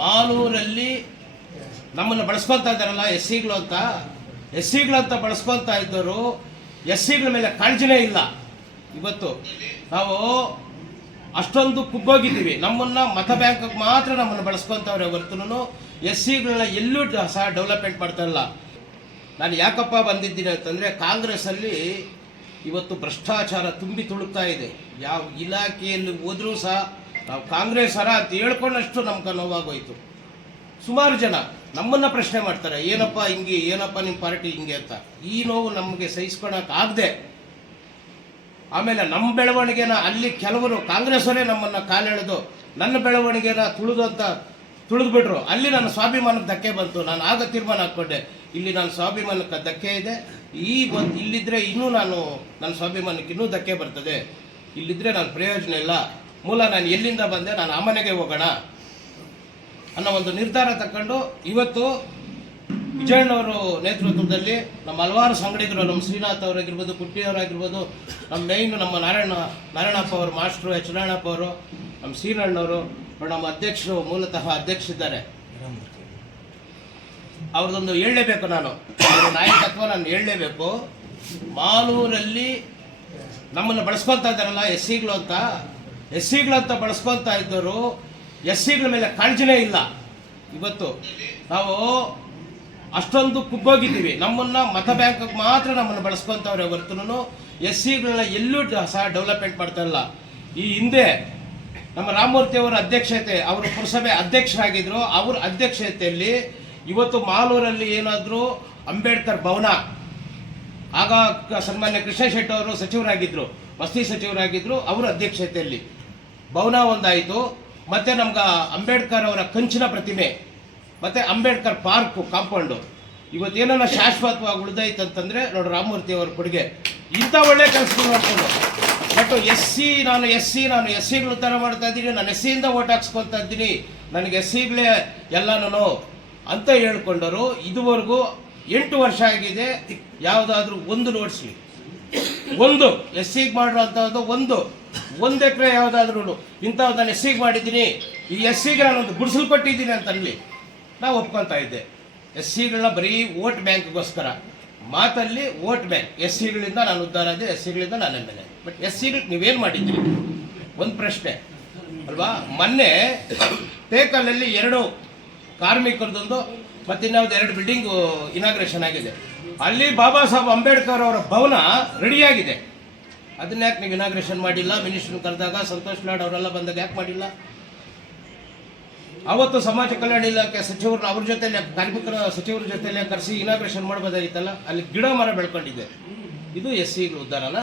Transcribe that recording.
ಮಾಲೂರಲ್ಲಿ ನಮ್ಮನ್ನು ಬಳಸ್ಕೊತಾ ಇದ್ದಾರಲ್ಲ ಎಸ್ ಸಿಗಳು ಅಂತ ಬಳಸ್ಕೊತಾ ಇದ್ದವರು ಎಸ್ ಸಿಗಳ ಮೇಲೆ ಕಾಳಜಿನೇ ಇಲ್ಲ. ಇವತ್ತು ನಾವು ಅಷ್ಟೊಂದು ಕುಗ್ಗೋಗಿದ್ದೀವಿ. ನಮ್ಮನ್ನ ಮತ ಬ್ಯಾಂಕ್ ಮಾತ್ರ ನಮ್ಮನ್ನು ಬಳಸ್ಕೊಂತವ್ರೆ ಹೊರತು ಎಸ್ ಸಿಗಳನ್ನ ಎಲ್ಲೂ ಸಹ ಡೆವಲಪ್ಮೆಂಟ್ ಮಾಡ್ತಾ ಇಲ್ಲ. ನಾನು ಯಾಕಪ್ಪ ಬಂದಿದ್ದೀನಿ ಅಂತಂದರೆ, ಕಾಂಗ್ರೆಸ್ಸಲ್ಲಿ ಇವತ್ತು ಭ್ರಷ್ಟಾಚಾರ ತುಂಬಿ ತುಳುಕ್ತಾ ಇದೆ. ಯಾವ ಇಲಾಖೆಯಲ್ಲಿ ಹೋದ್ರೂ ಸಹ ನಾವು ಕಾಂಗ್ರೆಸ್ ಹರ ಅಂತ ಹೇಳ್ಕೊಂಡಷ್ಟು ನಮ್ಗೆ ನೋವಾಗೋಯ್ತು. ಸುಮಾರು ಜನ ನಮ್ಮನ್ನು ಪ್ರಶ್ನೆ ಮಾಡ್ತಾರೆ, ಏನಪ್ಪ ಹಿಂಗೆ, ಏನಪ್ಪ ನಿಮ್ಮ ಪಾರ್ಟಿ ಹಿಂಗೆ ಅಂತ. ಈ ನೋವು ನಮಗೆ ಸಹಿಸ್ಕೊಳಕ್ಕಾಗದೆ ಆಮೇಲೆ ನಮ್ಮ ಬೆಳವಣಿಗೆನ ಅಲ್ಲಿ ಕೆಲವರು ಕಾಂಗ್ರೆಸ್ಸವರೇ ನಮ್ಮನ್ನು ಕಾಲೆಳೆದು ನನ್ನ ಬೆಳವಣಿಗೆನ ತುಳಿದ್ಬಿಟ್ರು. ಅಲ್ಲಿ ನನ್ನ ಸ್ವಾಭಿಮಾನಕ್ಕೆ ಧಕ್ಕೆ ಬಂತು. ನಾನು ಆಗ ತೀರ್ಮಾನ ಹಾಕ್ಕೊಂಡೆ, ಇಲ್ಲಿ ನನ್ನ ಸ್ವಾಭಿಮಾನಕ್ಕೆ ಧಕ್ಕೆ ಇದೆ, ಇಲ್ಲಿದ್ದರೆ ಇನ್ನೂ ನನ್ನ ಸ್ವಾಭಿಮಾನಕ್ಕೆ ಇನ್ನೂ ಧಕ್ಕೆ ಬರ್ತದೆ, ಇಲ್ಲಿದ್ದರೆ ನಾನು ಪ್ರಯೋಜನ ಇಲ್ಲ, ನಾನು ಎಲ್ಲಿಂದ ಬಂದೆ, ನಾನು ಆ ಮನೆಗೆ ಹೋಗೋಣ ಅನ್ನೋ ಒಂದು ನಿರ್ಧಾರ ತಗೊಂಡು ಇವತ್ತು ವಿಜಯಣ್ಣವರು ನೇತೃತ್ವದಲ್ಲಿ ನಮ್ಮ ಹಲವಾರು ಸಂಘಟಕರು, ನಮ್ಮ ಶ್ರೀನಾಥ್ ಅವರಾಗಿರ್ಬೋದು, ಕುಟ್ಟಿಯವರಾಗಿರ್ಬೋದು, ನಮ್ಮ ಮೇಯ್ನು ನಮ್ಮ ನಾರಾಯಣಪ್ಪ ಅವರು, ಮಾಸ್ಟ್ರು ಎಚ್ ನಾರಾಯಣಪ್ಪ ಅವರು, ನಮ್ಮ ಸೀನಣ್ಣವರು, ನಮ್ಮ ಅಧ್ಯಕ್ಷರು, ಮೂಲತಃ ಅಧ್ಯಕ್ಷರಿದ್ದಾರೆ, ಅವ್ರದ್ದೊಂದು ಹೇಳಲೇಬೇಕು. ನಾನು ನಾಯಕತ್ವ ನಾನು ಹೇಳಲೇಬೇಕು. ಮಾಲೂರಲ್ಲಿ ನಮ್ಮನ್ನು ಬಳಸ್ಕೊತಾ ಇದ್ದಾರಲ್ಲ ಎಸ್ ಸಿಗಳು ಅಂತ ಬಳಸ್ಕೊತಾ ಇದ್ದವರು ಎಸ್ ಸಿಗಳ ಮೇಲೆ ಕಾಳಜಿನೇ ಇಲ್ಲ. ಇವತ್ತು ನಾವು ಅಷ್ಟೊಂದು ಕುಗ್ಗೋಗಿದ್ದೀವಿ. ನಮ್ಮನ್ನ ಮತ ಬ್ಯಾಂಕ್ ಮಾತ್ರ ನಮ್ಮನ್ನು ಬಳಸ್ಕೊಂತವ್ರೆ ಹೊರತು ಎಸ್ ಸಿಗಳನ್ನ ಎಲ್ಲೂ ಸಹ ಡೆವಲಪ್ಮೆಂಟ್ ಮಾಡ್ತಾ ಇಲ್ಲ. ಈ ಹಿಂದೆ ನಮ್ಮ ರಾಮಮೂರ್ತಿ ಅವರ ಅಧ್ಯಕ್ಷತೆ, ಅವರು ಪುರಸಭೆ ಅಧ್ಯಕ್ಷರಾಗಿದ್ರು, ಅವ್ರ ಅಧ್ಯಕ್ಷತೆಯಲ್ಲಿ ಇವತ್ತು ಮಾಲೂರಲ್ಲಿ ಏನಾದರೂ ಅಂಬೇಡ್ಕರ್ ಭವನ, ಆಗ ಸನ್ಮಾನ್ಯ ಕೃಷ್ಣ ಶೆಟ್ಟಿ ಅವರು ಸಚಿವರಾಗಿದ್ದರು, ವಸತಿ ಸಚಿವರಾಗಿದ್ದರು, ಅವರ ಅಧ್ಯಕ್ಷತೆಯಲ್ಲಿ ಭವನ ಒಂದಾಯಿತು. ಮತ್ತು ನಮ್ಗೆ ಅಂಬೇಡ್ಕರ್ ಅವರ ಕಂಚಿನ ಪ್ರತಿಮೆ ಮತ್ತು ಅಂಬೇಡ್ಕರ್ ಪಾರ್ಕು ಕಾಂಪೌಂಡು ಇವತ್ತೇನೋ ಶಾಶ್ವತವಾಗಿ ಉಳಿದೈತೆ ಅಂತಂದರೆ ನೋಡಿ ರಾಮಮೂರ್ತಿ ಅವರ ಕೊಡುಗೆ. ಇಂಥ ಒಳ್ಳೆ ಕೆಲಸಗಳು ಮಾಡ್ಕೊಂಡು ಬಟ್ ನಾನು ಎಸ್ ಸಿಗಳು ಉದ್ಧಾರ ಮಾಡ್ತಾ ಇದ್ದೀನಿ, ನಾನು ಎಸ್ ಸಿಯಿಂದ ಓಟ್ ಹಾಕ್ಸ್ಕೊತಾ ಇದ್ದೀನಿ, ನನಗೆ ಎಸ್ ಸಿಗಳೇ ಎಲ್ಲನೂ ಅಂತ ಹೇಳ್ಕೊಂಡರು. ಇದುವರೆಗೂ 8 ವರ್ಷ ಆಗಿದೆ. ಯಾವುದಾದ್ರೂ ಒಂದು ನೋಡಿಸ್ಲಿ, ಒಂದು ಎಸ್ ಸಿಗೆ ಮಾಡಿರೋಂಥದ್ದು ಒಂದು ಎಕರೆ ಯಾವುದಾದ್ರೂ ಇಂಥದ್ದು ನಾನು ಎಸ್ ಸಿಗೆ ಮಾಡಿದ್ದೀನಿ, ಈ ಎಸ್ ಸಿಗೆ ನಾನೊಂದು ಗುಡಿಸಲು ಕೊಟ್ಟಿದ್ದೀನಿ ಅಂತಲ್ಲಿ ನಾವು ಒಪ್ಕೊತಾ ಇದ್ದೆ. ಎಸ್ ಸಿಗಳನ್ನ ಬರೀ ವೋಟ್ ಬ್ಯಾಂಕ್ಗೋಸ್ಕರ ಮಾತಲ್ಲಿ ವೋಟ್ ಬ್ಯಾಂಕ್. ಎಸ್ ಸಿಗಳಿಂದ ನಾನು ಉದ್ಧಾರ ಆದೆ, ಎಸ್ ಸಿಗಳಿಂದ ನಾನು M L A. But S ಸಿಗಳಿಗೆ ನೀವೇನು ಮಾಡಿದ್ದೀರಿ ಒಂದು ಪ್ರಶ್ನೆ ಅಲ್ವಾ? ಮೊನ್ನೆ ಟೇಕಲಲ್ಲಿ 2 ಕಾರ್ಮಿಕರದೊಂದು ಮತ್ತು ಇನ್ಯಾವುದು 2 ಬಿಲ್ಡಿಂಗು ಇನಾಗ್ರೇಷನ್ ಆಗಿದೆ. ಅಲ್ಲಿ ಬಾಬಾ ಸಾಹೇಬ್ ಅಂಬೇಡ್ಕರ್ ಅವರ ಭವನ ರೆಡಿಯಾಗಿದೆ. ಅದನ್ನ ಯಾಕೆ ನೀವು ಇನಾಗ್ರೇಷನ್ ಮಾಡಿಲ್ಲ? ಮಿನಿಸ್ಟ್ರನ್ನ ಕರೆದಾಗ, ಸಂತೋಷ್ ಲಾಡ್ ಅವರೆಲ್ಲ ಬಂದಾಗ ಯಾಕೆ ಮಾಡಿಲ್ಲ? ಅವತ್ತು ಸಮಾಜ ಕಲ್ಯಾಣ ಇಲಾಖೆ ಸಚಿವರು ಅವ್ರ ಜೊತೆಲೆ, ಕಾರ್ಮಿಕರ ಸಚಿವರ ಜೊತೆಲೆ ಕರೆಸಿ ಇನಾಗ್ರೇಷನ್ ಮಾಡ್ಬೋದಾಗಿತ್ತಲ್ಲ. ಅಲ್ಲಿ ಗಿಡ ಮರ ಬೆಳ್ಕೊಂಡಿದೆ. ಇದು ಎಸ್ ಸಿಗಳು ಉದ್ಧಾರನ?